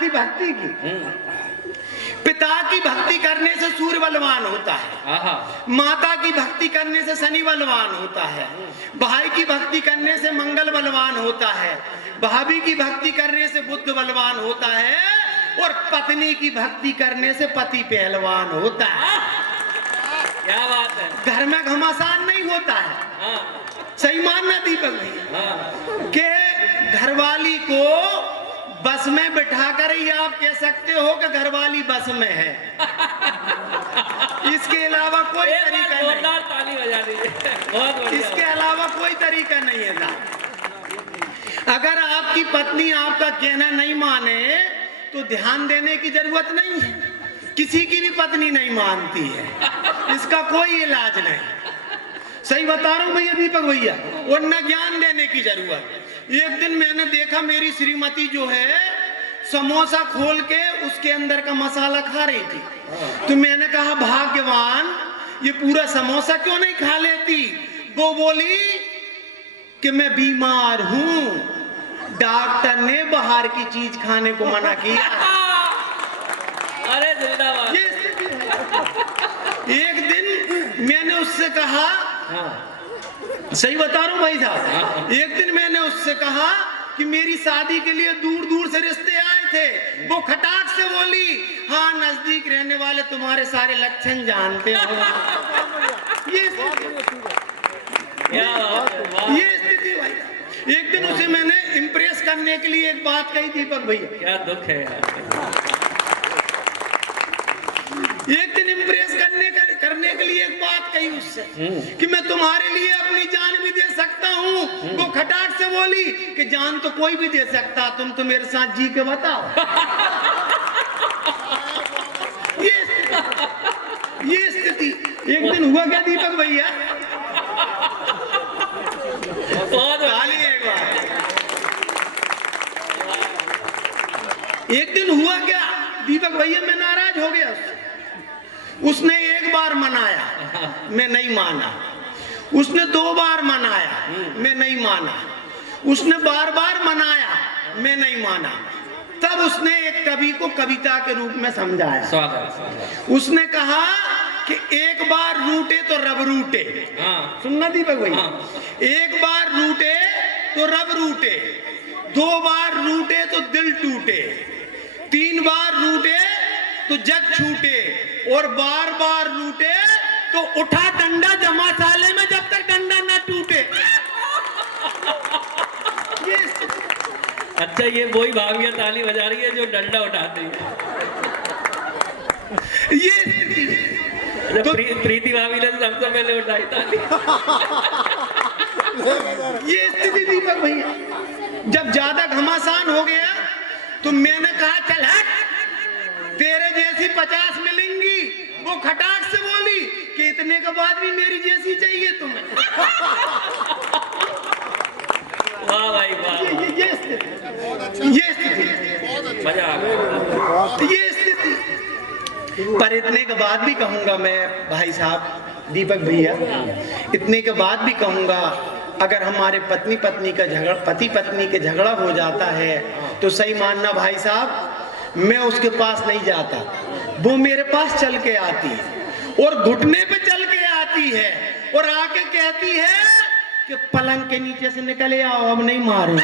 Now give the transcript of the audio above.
थी भक्ति की। पिता की भक्ति करने से सूर्य बलवान होता है, माता की भक्ति करने से शनि बलवान होता है, भाई की भक्ति करने से मंगल बलवान होता है, भाभी की भक्ति करने से बुध बलवान होता है, और पत्नी की भक्ति करने से पति पहलवान होता है। क्या बात है। घर में घमासान नहीं होता है। सही मानना दीपक भैया के घरवाली को बस में बिठाकर ही आप कह सकते हो कि घरवाली बस में है। इसके अलावा कोई तरीका नहीं। ताली बजा दीजिए। बहुत बढ़िया। इसके अलावा कोई तरीका नहीं है। अगर आपकी पत्नी आपका कहना नहीं माने तो ध्यान देने की जरूरत नहीं है। किसी की भी पत्नी नहीं मानती है, इसका कोई इलाज नहीं। सही बता रहा हूँ भैया दीपक भैया, और न ज्ञान देने की जरूरत। एक दिन मैंने देखा मेरी श्रीमती जो है समोसा खोल के उसके अंदर का मसाला खा रही थी। तो मैंने कहा भाग्यवान, ये पूरा समोसा क्यों नहीं खा लेती? वो बोली कि मैं बीमार हूँ, डॉक्टर ने बाहर की चीज खाने को मना किया। अरे जिंदाबाद। एक दिन मैंने उससे कहा, सही बता रहा हूँ भाई साहब, एक दिन मैंने उससे कहा कि मेरी शादी के लिए दूर दूर से रिश्ते आए थे। वो खटाक से बोली, हाँ नजदीक रहने वाले तुम्हारे सारे लक्षण जानते हो। ये स्थिति भाई। एक दिन उसे मैंने इम्प्रेस करने के लिए एक बात कही दीपक भैया। क्या दुख है यार। एक दिन इम्प्रेस करने के लिए एक बात कही उससे कि मैं तुम्हारे लिए अपनी जान भी दे सकता हूँ। वो खटाक से बोली कि जान तो कोई भी दे सकता, तुम तो मेरे साथ जी के बताओ। ये स्थिति एक दिन हुआ क्या दीपक भैया? एक दिन हुआ क्या दीपक भैया, मैं नाराज हो गया उसने एक बार मनाया, मैं नहीं माना। उसने 2 बार मनाया, मैं नहीं माना। उसने बार बार मनाया, मैं नहीं माना। तब उसने एक कवि को कविता के रूप में समझाया। उसने कहा कि एक बार रूठे तो रब रूठे। सुनना दीपक भैया, एक बार रूठे तो रब रूठे, 2 बार रूठे तो दिल टूटे, 3 बार रूठे तो जग छूटे, और बार बार रूठे तो उठा डंडा जमा साले में जब तक डंडा ना टूटे। अच्छा, ये वही भाभियां ताली बजा रही है जो डंडा उठाती है। ये तो प्रीति भाभी ने सबसे पहले उठाई ताली। ये स्थिति दीपक भैया, जब ज्यादा घमासान हो गया तो मैंने कहा चल हट, तेरे जैसी 50 मिलेंगी। वो खटाक से बोली कि इतने के बाद भी मेरी जैसी चाहिए तुम्हें। वाह भाई वाह। ये स्थिति मजा आ गया। ये स्थिति। पर इतने के बाद भी कहूंगा मैं भाई साहब दीपक भैया, इतने के बाद भी कहूंगा, अगर हमारे पति पत्नी के झगड़ा हो जाता है तो सही मानना भाई साहब, मैं उसके पास नहीं जाता, वो मेरे पास चल के आती है, और घुटने पे चल के आती है, और आके कहती है कि पलंग के नीचे से निकले आओ, अब नहीं मारूंगी।